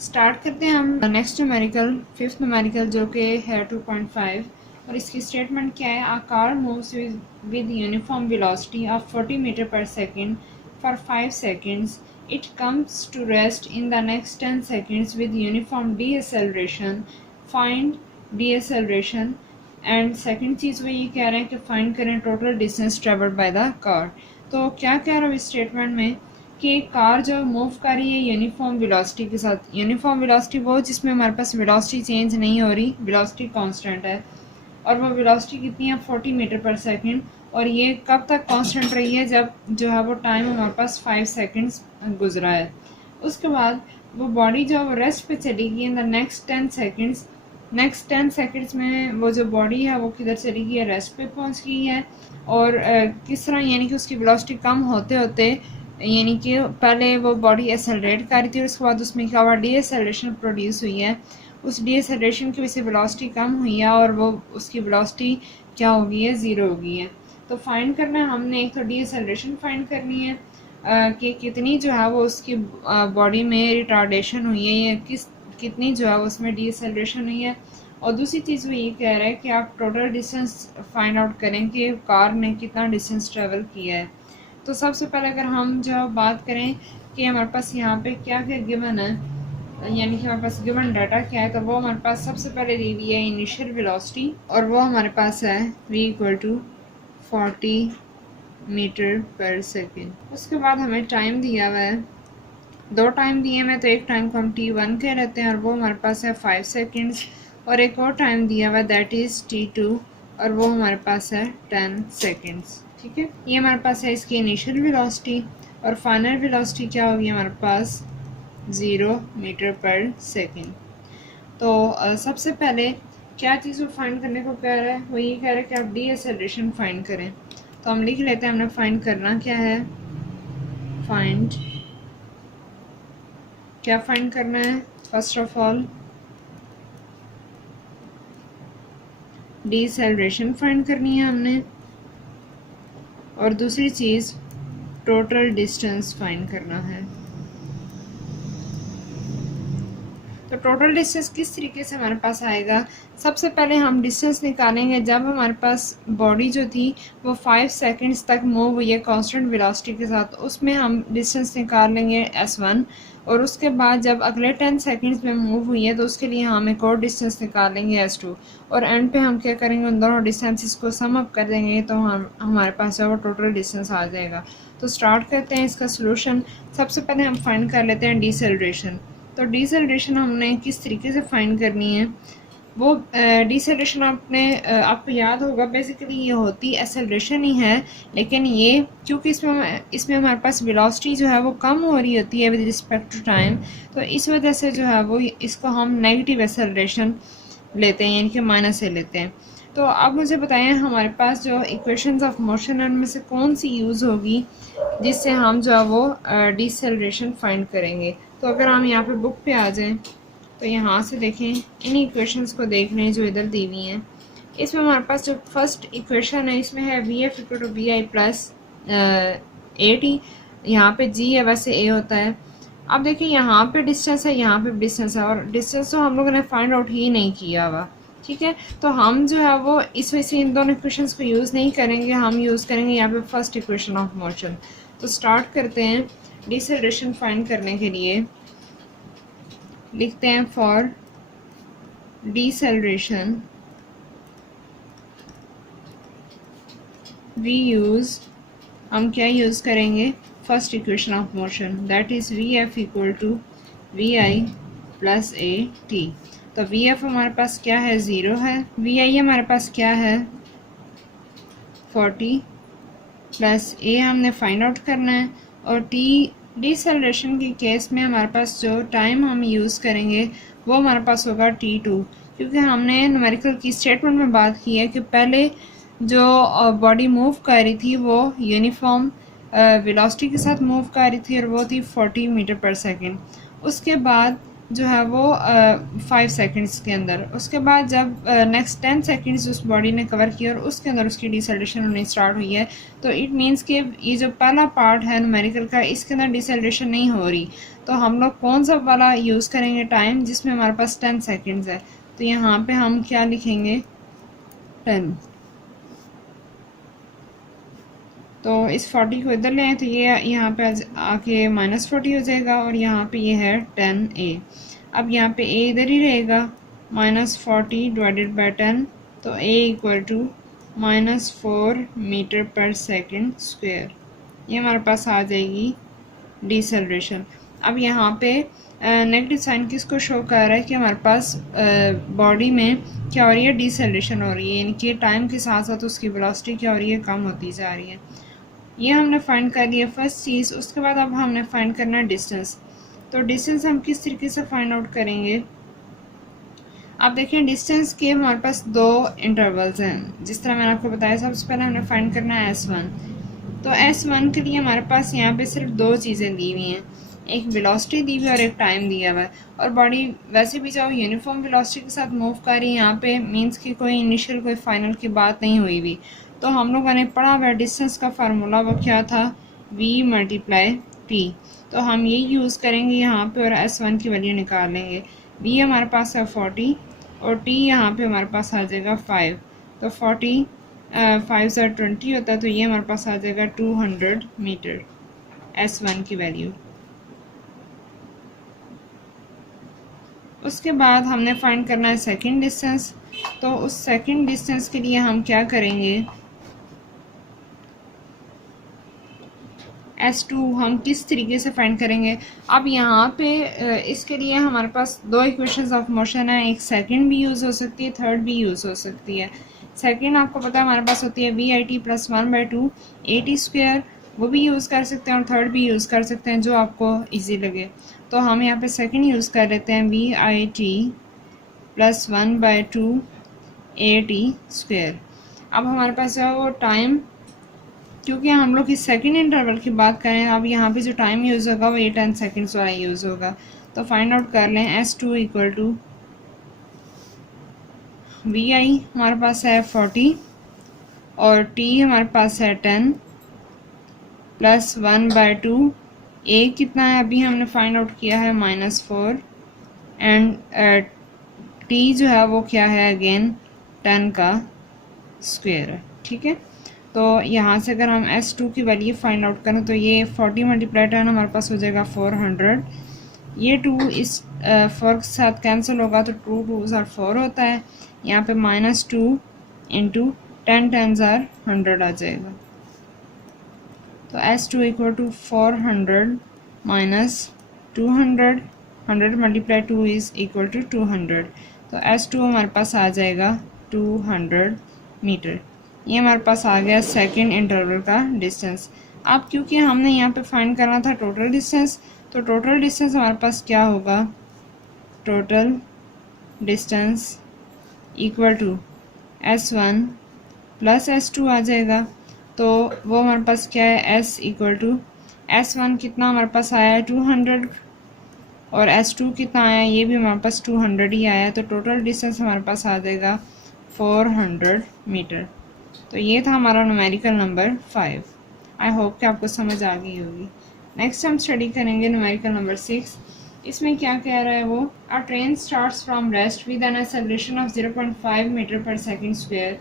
Start करते हैं हम नेक्स्ट न्यूमेरिकल, फिफ्थ न्यूमेरिकल जो कि है 2.5 और इसकी स्टेटमेंट क्या है। A car moves with uniform velocity of 40 metre पर second for 5 seconds. It comes to rest in the next 10 seconds with uniform deceleration. Find deceleration. And second चीज़ वो ये कह रहे हैं कि फाइंड करें total distance travelled by the car. तो क्या कह रहा हूँ इस स्टेटमेंट में कि कार जो मूव कर रही है यूनिफॉर्म वेलोसिटी के साथ। यूनिफॉर्म वेलोसिटी वो जिसमें हमारे पास वेलोसिटी चेंज नहीं हो रही, वेलोसिटी कांस्टेंट है, और वो वेलोसिटी कितनी है 40 मीटर पर सेकंड। और ये कब तक कांस्टेंट रही है, जब जो है वो टाइम हमारे पास 5 सेकंड्स गुजरा है। उसके बाद वो बॉडी जो है वो रेस्ट पे चली गई इन the next 10 seconds. Next 10 seconds में वो जो बॉडी है वो किधर चली गई है, रेस्ट पे पहुंच गई है। और किस तरह, यानी कि उसकी वेलोसिटी कम होते होते, यानी कि पहले वो बॉडी एक्सेलरेट कर रही थी और उसके बाद उसमें क्या हुआ, डीएसेलरेशन प्रोड्यूस हुई है। उस डीएसेलरेशन की वजह से वेलोसिटी कम हुई है और वो उसकी वेलोसिटी क्या हो गई है, ज़ीरो हो गई है। तो फाइंड करना है हमने, एक तो डीएसेलरेशन फाइंड करनी है कि कितनी जो है वो उसकी बॉडी में रिटार्डेशन हुई है, या कितनी जो है उसमें डीएसेलरेशन हुई है। और दूसरी चीज़ वो ये कह रहा है कि आप टोटल डिस्टेंस फाइंड आउट करें कि कार ने कितना डिस्टेंस ट्रेवल किया है। तो सबसे पहले अगर हम जो बात करें कि हमारे पास यहाँ पे क्या क्या गिवन है, यानी कि हमारे पास गिवन डाटा क्या है, तो वो हमारे पास सबसे पहले दी हुई है इनिशियल वेलोसिटी, और वो हमारे पास है v = 40 मीटर पर सेकेंड। उसके बाद हमें टाइम दिया हुआ है, दो टाइम दिए हैं, तो एक टाइम को हम t1 कह रहते हैं और वो हमारे पास है 5 सेकेंड्स, और एक और टाइम दिया हुआ है दैट इज़ t2 और वो हमारे पास है 10 सेकेंड्स। ठीक है, ये हमारे पास है इसकी इनिशियल वेलोसिटी, और फाइनल वेलोसिटी क्या होगी हमारे पास 0 मीटर पर सेकेंड। तो सबसे पहले क्या चीज़ वो फाइंड करने को कह रहा है, वो ये कह रहा है कि आप डीएसेलरेशन फाइंड करें। तो हम लिख लेते हैं, हमने फाइंड करना क्या है, फाइंड क्या फाइंड करना है, first of all deceleration find करनी है हमने, और दूसरी चीज़ टोटल डिस्टेंस फाइंड करना है। तो टोटल डिस्टेंस किस तरीके से हमारे पास आएगा, सबसे पहले हम डिस्टेंस निकालेंगे जब हमारे पास बॉडी जो थी वो 5 सेकंड्स तक मूव हुई है कांस्टेंट वेलोसिटी के साथ, उसमें हम डिस्टेंस निकाल लेंगे s1। और उसके बाद जब अगले 10 सेकंड्स में मूव हुई है तो उसके लिए हम एक और डिस्टेंस निकाल लेंगे s2, और एंड पे हम क्या करेंगे, उन दोनों डिस्टेंसेस को सम अप कर देंगे तो हम हमारे पास जो वो टोटल डिस्टेंस आ जाएगा। तो स्टार्ट करते हैं इसका सोल्यूशन। सबसे पहले हम फाइंड कर लेते हैं डीसेलरेशन। तो डीसेलरेशन हमने किस तरीके से फाइंड करनी है, वो डीसेलरेशन आपको याद होगा, बेसिकली ये होती एक्सेलरेशन ही है, लेकिन ये क्योंकि इसमें हमारे पास वेलोसिटी जो है वो कम हो रही होती है विद रिस्पेक्ट टू टाइम, तो इस वजह से जो है वो इसको हम नेगेटिव एक्सेलरेशन लेते हैं, यानी कि माइनस से लेते हैं। तो अब मुझे बताएं हमारे पास जो इक्वेशंस ऑफ मोशन उनमें से कौन सी यूज़ होगी जिससे हम जो है वो डीसेलरेशन फाइंड करेंगे। तो अगर हम यहाँ पे बुक पे आ जाएं तो यहाँ से देखें, इन इक्वेशंस को देख लें जो इधर दी हुई हैं। इसमें हमारे पास जो फर्स्ट इक्वेशन है इसमें है VF = VI + AT, यहाँ पे G है वैसे A होता है। अब देखिए यहाँ पे डिस्टेंस है, यहाँ पे डिस्टेंस है, और डिस्टेंस तो हम लोगों ने फाइंड आउट ही नहीं किया हुआ। ठीक है, तो हम जो है वो इस वजह से इन दोनों इक्वेशंस को यूज़ नहीं करेंगे, हम यूज़ करेंगे यहाँ पे फर्स्ट इक्वेशन ऑफ मोशन। तो स्टार्ट करते हैं, डीसेलरेशन फाइंड करने के लिए लिखते हैं फॉर डीसेलरेशन हम क्या यूज़ करेंगे, first equation of motion that is VF = VI + AT। तो VF हमारे पास क्या है, 0 है, VI हमारे पास क्या है 40 + A हमने फाइंड आउट करना है, और T डीसेलरेशन के केस में हमारे पास जो टाइम हम यूज़ करेंगे वो हमारे पास होगा t2, क्योंकि हमने न्यूमेरिकल की स्टेटमेंट में बात की है कि पहले जो बॉडी मूव कर रही थी वो यूनिफॉर्म वेलोसिटी के साथ मूव कर रही थी और वो थी 40 मीटर पर सेकेंड। उसके बाद जो है वो 5 सेकंड्स के अंदर। उसके बाद जब नेक्स्ट 10 सेकंड्स उस बॉडी ने कवर किया और उसके अंदर उसकी डिसेलरेशन होनी स्टार्ट हुई है, तो इट मीन्स कि ये जो पहला पार्ट है न्यूमेरिकल का, इसके अंदर डिसेलरेशन नहीं हो रही। तो हम लोग कौन सा वाला यूज़ करेंगे टाइम जिसमें हमारे पास 10 सेकेंड्स है? तो यहाँ पे हम क्या लिखेंगे, 10। तो इस 40 को इधर ले आए तो ये यहाँ पे आके -40 हो जाएगा और यहाँ पे ये है 10a। अब यहाँ पे a इधर ही रहेगा, -40 डिवाइडेड बाई 10, तो a इक्वल टू -4 मीटर पर सेकेंड स्क्वेयर। ये हमारे पास आ जाएगी डिसेलरेशन। अब यहाँ पे नेगेटिव साइन किसको शो कर रहा है कि हमारे पास बॉडी में क्या हो रही है, डिसेलरेशन हो रही है, यानी कि टाइम के साथ साथ उसकी वेलोसिटी क्या हो रही है, कम होती जा रही है। ये हमने फाइंड कर लिया फर्स्ट चीज़। उसके बाद अब हमने फाइंड करना है डिस्टेंस। तो डिस्टेंस हम किस तरीके से फाइंड आउट करेंगे? आप देखें डिस्टेंस के हमारे पास दो इंटरवल्स हैं, जिस तरह मैंने आपको बताया। सबसे पहले हमने फाइंड करना है S1। तो S1 के लिए हमारे पास यहाँ पे सिर्फ दो चीज़ें दी हुई हैं, एक वेलोसिटी दी हुई है और एक टाइम दिया हुआ है। और बॉडी वैसे भी जो यूनिफॉर्म वेलोसिटी के साथ मूव कर रही है, यहाँ पे मीन्स की कोई इनिशियल कोई फाइनल की बात नहीं हुई भी। तो हम लोगों ने पढ़ा हुआ डिस्टेंस का फार्मूला वो क्या था, v × t। तो हम ये यूज़ करेंगे यहाँ पे और S1 की वैल्यू निकाल लेंगे। v हमारे पास है 40 और t यहाँ पे हमारे पास आ जाएगा 5। तो 40 5 से 20 होता है, तो ये हमारे पास आ जाएगा 200 मीटर S1 की वैल्यू। उसके बाद हमने फाइंड करना है सेकंड डिस्टेंस। तो उस सेकंड डिस्टेंस के लिए हम क्या करेंगे, S2 हम किस तरीके से फाइंड करेंगे? अब यहाँ पे इसके लिए हमारे पास दो इक्वेशंस ऑफ मोशन है, एक सेकंड भी यूज़ हो सकती है, थर्ड भी यूज़ हो सकती है। सेकंड आपको पता है हमारे पास होती है VIT + 1/2 AT², वो भी यूज़ कर सकते हैं, और थर्ड भी यूज़ कर सकते हैं, जो आपको ईजी लगे। तो हम यहाँ पे सेकंड यूज़ कर लेते हैं, VIT + 1/2 AT²। अब हमारे पास है वो टाइम, क्योंकि हम लोग इस सेकंड इंटरवल की बात करें, अब यहाँ पे जो टाइम यूज़ होगा वो ये 10 सेकेंड्स वाला यूज़ होगा। तो फाइंड आउट कर लें, S2 इक्वल टू VI हमारे पास है 40 और T हमारे पास है 10 + 1/2। A कितना है अभी हमने फाइंड आउट किया है, -4, एंड T जो है वो क्या है, अगेन 10 का स्क्वायर है। ठीक है, तो यहाँ से अगर हम S2 की वैल्यू फाइंड आउट करें तो ये 40 × 10 हमारे पास हो जाएगा 400। ये 2 इस 4 के साथ कैंसिल होगा तो 2 2s are 4 होता है। यहाँ पे -2 × 10 10s are 100 आ जाएगा। तो S2 equal to 400 - 200, 100 × 2 is equal to 200। तो S2 हमारे पास आ जाएगा 200 मीटर। ये हमारे पास आ गया सेकंड इंटरवल का डिस्टेंस। अब क्योंकि हमने यहाँ पे फाइंड करना था टोटल डिस्टेंस, तो टोटल डिस्टेंस हमारे पास क्या होगा, total distance equal to S1 + S2 आ जाएगा। तो वो हमारे पास क्या है, S इक्वल टू S1 कितना हमारे पास आया है 200 और S2 कितना आया है, ये भी हमारे पास 200 ही आया है। तो टोटल डिस्टेंस हमारे पास आ जाएगा 400 मीटर। तो ये था हमारा न्यूमेरिकल नंबर 5। आई होप कि आपको समझ आ गई होगी। नेक्स्ट हम स्टडी करेंगे न्यूमेरिकल नंबर 6। इसमें क्या कह रहा है वो, a train starts from rest with an acceleration of 0.5 metre पर second square.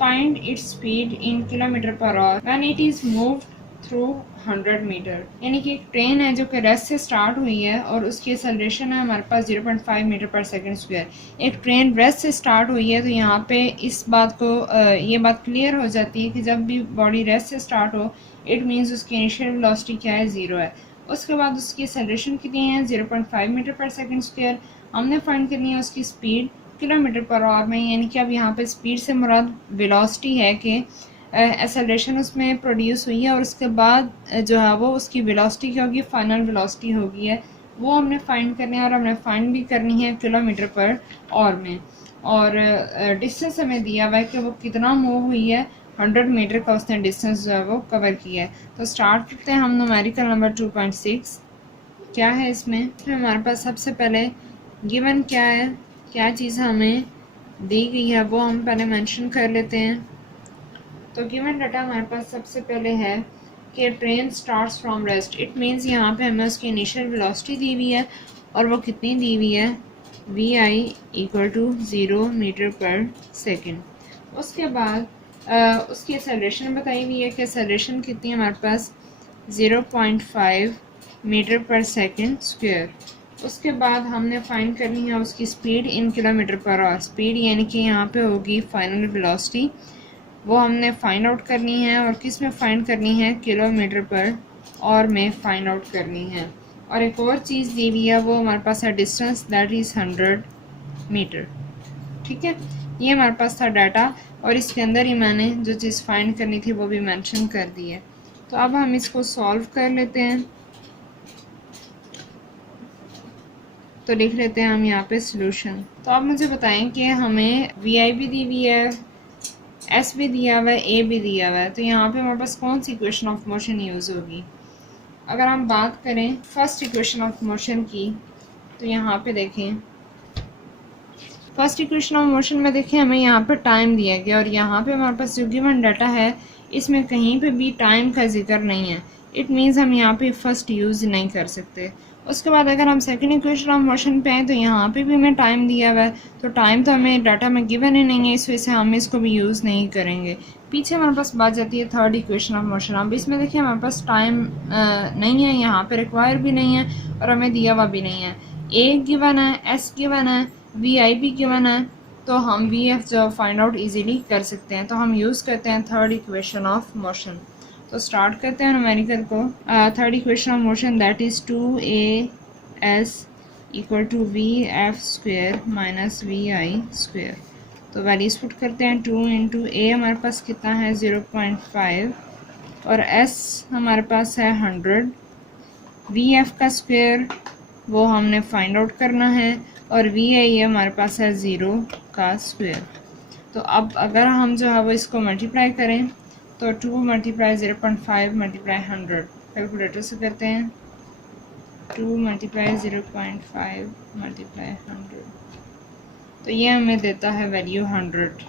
Find its speed in km/h when it is moved through 100 metre. यानी कि एक ट्रेन है जो कि रेस्ट से स्टार्ट हुई है और उसकी एक्सेलरेशन है हमारे पास 0.5 मीटर पर सेकेंड स्क्वायर। एक ट्रेन रेस्ट से स्टार्ट हुई है, तो यहाँ पे इस बात को ये बात क्लियर हो जाती है कि जब भी बॉडी रेस्ट से स्टार्ट हो, इट मीन्स उसकी इनिशियल वेलोसिटी क्या है, 0 है। उसके बाद उसकी एक्सेलरेशन कितनी है, 0.5 मीटर पर सेकेंड स्क्वायर। हमने फाइंड करनी है उसकी स्पीड km/h में, यानी कि अब यहाँ पे स्पीड से मुराद वेलोसिटी है कि एक्सेलरेशन उसमें प्रोड्यूस हुई है और उसके बाद जो है वो उसकी वेलोसिटी क्या होगी, फाइनल वेलोसिटी होगी है, वो हमने फाइंड करनी है और हमने फाइंड भी करनी है km/h में। और डिस्टेंस हमें दिया हुआ है कि वो कितना मूव हुई है, 100 मीटर का उसने डिस्टेंस जो है वो कवर किया है। तो स्टार्ट करते हैं हम न्यूमेरिकल नंबर 2.6। क्या है इसमें हमारे पास सबसे पहले गिवन क्या है, क्या चीज़ हमें दी गई है वो हम पहले मेंशन कर लेते हैं। तो गिवन डाटा हमारे पास सबसे पहले है कि train starts from rest. It means यहाँ पे हमें उसकी इनिशियल वेलोसिटी दी हुई है और वो कितनी दी हुई है, vi इक्वल टू 0 मीटर पर सेकेंड। उसके बाद उसकी एक्सेलरेशन बताई हुई है कि एक्सेलरेशन कितनी है हमारे पास 0.5 मीटर पर सेकेंड स्क्वायर। उसके बाद हमने फाइंड करनी है उसकी speed in kilometre per hour. Speed यानी कि यहाँ पे होगी फाइनल वेलोसिटी, वो हमने फाइंड आउट करनी है और किस में फाइंड करनी है, किलोमीटर पर और में फाइंड आउट करनी है। और एक और चीज़ दी हुई है वो हमारे पास है डिस्टेंस, दैट इज़ 100 मीटर। ठीक है, ये हमारे पास था डाटा और इसके अंदर ही मैंने जो चीज़ फाइंड करनी थी वो भी मेंशन कर दी है। तो अब हम इसको सॉल्व कर लेते हैं। तो लिख लेते हैं हम यहाँ पे सॉल्यूशन। तो आप मुझे बताएं कि हमें vi भी दी हुई है, s भी दिया हुआ है, a भी दिया हुआ है, तो यहाँ पे हमारे पास कौन सी इक्वेशन ऑफ मोशन यूज़ होगी। अगर हम बात करें फर्स्ट इक्वेशन ऑफ मोशन की तो यहाँ पे देखें, फर्स्ट इक्वेशन ऑफ मोशन में देखें हमें यहाँ पे टाइम दिया गया और यहाँ पे हमारे पास जो गिवन डाटा है इसमें कहीं पे भी टाइम का जिक्र नहीं है। इट मीन्स हम यहाँ पे फर्स्ट यूज़ नहीं कर सकते। उसके बाद अगर हम सेकंड इक्वेशन ऑफ मोशन पे आए तो यहाँ पे भी हमें टाइम दिया हुआ है, तो टाइम तो हमें डाटा में गिवन ही नहीं है, इस वजह से हम इसको भी यूज़ नहीं करेंगे। पीछे हमारे पास बात जाती है थर्ड इक्वेशन ऑफ मोशन। अब इसमें देखिए हमारे पास टाइम नहीं है, यहाँ पे रिक्वायर भी नहीं है और हमें दिया हुआ भी नहीं है। ए गिवन है, एस गिवन है, vi भी गिवन है, तो हम vf जो फाइंड आउट इजीली कर सकते हैं। तो हम यूज़ करते हैं थर्ड इक्वेशन ऑफ मोशन। तो स्टार्ट करते हैं न्यूमेरिकल को। Third equation of motion that is 2as equal to vf square माइनस vi स्क्वेयर। तो वैल्यूज पुट करते हैं। 2 इंटू ए हमारे पास कितना है 0.5 और s हमारे पास है 100। vf का स्क्वेयर वो हमने फाइंड आउट करना है और vi हमारे पास है 0 का स्क्वेयर। तो अब अगर हम जो है वो इसको मल्टीप्लाई करें तो 2 मल्टीप्लाई 0.5 मल्टीप्लाई 100, कैलकुलेटर से करते हैं। 2 मल्टीप्लाई 0.5 मल्टीप्लाई 100, तो ये हमें देता है वैल्यू 100।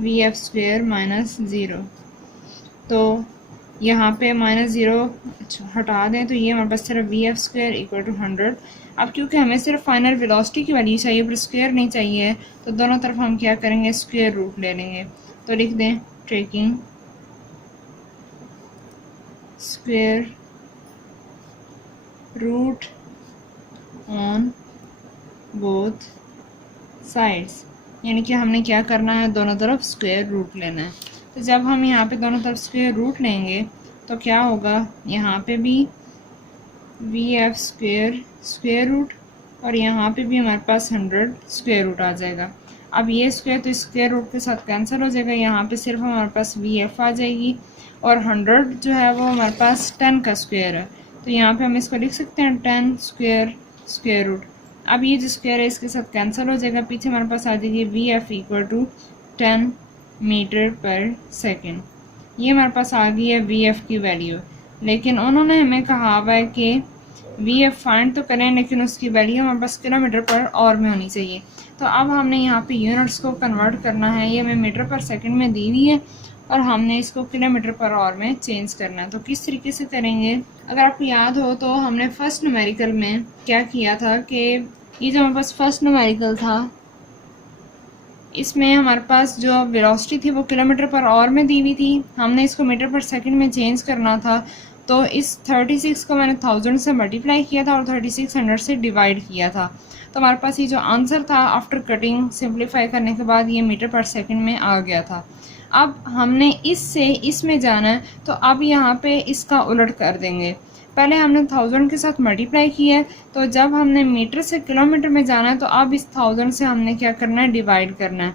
vf स्क्वेयर माइनस 0, तो यहाँ पे -0 हटा दें तो ये हमारे पास सिर्फ vf स्क्वेयर इक्वल टू 100। अब क्योंकि हमें सिर्फ फाइनल वेलोसिटी की वैल्यू चाहिए पर स्क्वेयर नहीं चाहिए, तो दोनों तरफ हम क्या करेंगे, स्क्वेयर रूट ले लेंगे। तो लिख दें taking square root on both sides, यानी कि हमने क्या करना है, दोनों तरफ स्क्वेयर रूट लेना है। तो जब हम यहाँ पे दोनों तरफ स्क्वेयर रूट लेंगे तो क्या होगा, यहाँ पे भी vf स्क्वेयर स्क्वेयर रूट और यहाँ पे भी हमारे पास 100 स्क्वेयर रूट आ जाएगा। अब ये स्क्वेयर तो स्क्वेयर रूट के साथ कैंसिल हो जाएगा, यहाँ पे सिर्फ हमारे पास vf आ जाएगी और 100 जो है वो हमारे पास 10 का स्क्वेयर है, तो यहाँ पे हम इसको लिख सकते हैं 10 स्क्वेयर स्क्वेयर रूट। अब ये जो स्क्वेयर है इसके साथ कैंसिल हो जाएगा, पीछे हमारे पास आ जाएगी vf इक्वल टू 10 मीटर पर सेकेंड। ये हमारे पास आ गई है vf की वैल्यू, लेकिन उन्होंने हमें कहा हुआ है कि vf फाइंड तो करें लेकिन उसकी वैल्यू हमारे पास किलोमीटर पर आवर में होनी चाहिए। तो अब हमने यहाँ पे यूनिट्स को कन्वर्ट करना है, ये हमें मीटर पर सेकंड में दी हुई है और हमने इसको किलोमीटर पर आवर में चेंज करना है। तो किस तरीके से करेंगे, अगर आपको याद हो तो हमने फर्स्ट न्यूमेरिकल में क्या किया था कि ये जो हमारे पास फर्स्ट न्यूमेरिकल था इसमें हमारे पास जो वेलोसिटी थी वो किलोमीटर पर आवर में दी हुई थी, हमने इसको मीटर पर सेकंड में चेंज करना था। तो इस 36 को मैंने 1000 से मल्टीप्लाई किया था और 3600 से डिवाइड किया था, तो हमारे पास ये जो आंसर था आफ्टर कटिंग सिंप्लीफाई करने के बाद ये मीटर पर सेकंड में आ गया था। अब हमने इससे इसमें जाना है, तो अब यहाँ पे इसका उलट कर देंगे। पहले हमने 1000 के साथ मल्टीप्लाई किया है, तो जब हमने मीटर से किलोमीटर में जाना है तो अब इस 1000 से हमने क्या करना है, डिवाइड करना है।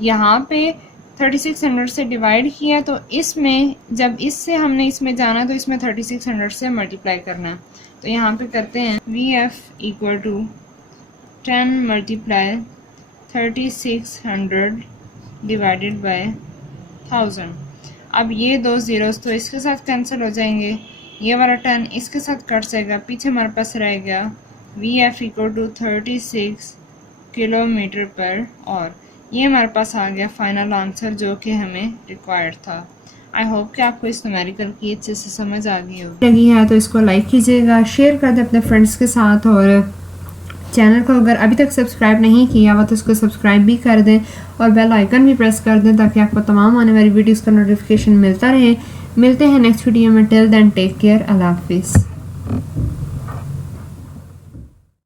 यहाँ पे 3600 से डिवाइड किया तो इसमें जब इससे हमने इसमें जाना तो इसमें 3600 से मल्टीप्लाई करना है। तो यहाँ पे करते हैं vf equal to 10 multiply 3600 divided by 1000। अब ये 2 ज़ीरोज़ तो इसके साथ कैंसिल हो जाएंगे, ये वाला 10 इसके साथ कट जाएगा, पीछे हमारे पास रह गया VF इक्वल टू 36 किलोमीटर पर और ये हमारे पास आ गया फाइनल आंसर जो कि हमें रिक्वायर्ड था। आई होप कि आपको इस न्यूमेरिकल की अच्छे से समझ आ गई होगी। लगी है तो इसको लाइक कीजिएगा, शेयर कर दें अपने फ्रेंड्स के साथ और चैनल को अगर अभी तक सब्सक्राइब नहीं किया हुआ तो इसको सब्सक्राइब भी कर दें और बेल आइकन भी प्रेस कर दें ताकि आपको तमाम आने वाली वीडियोस का नोटिफिकेशन मिलता रहे। मिलते हैं नेक्स्ट वीडियो में। टिल देन टेक केयर, अल्लाह हाफिज़।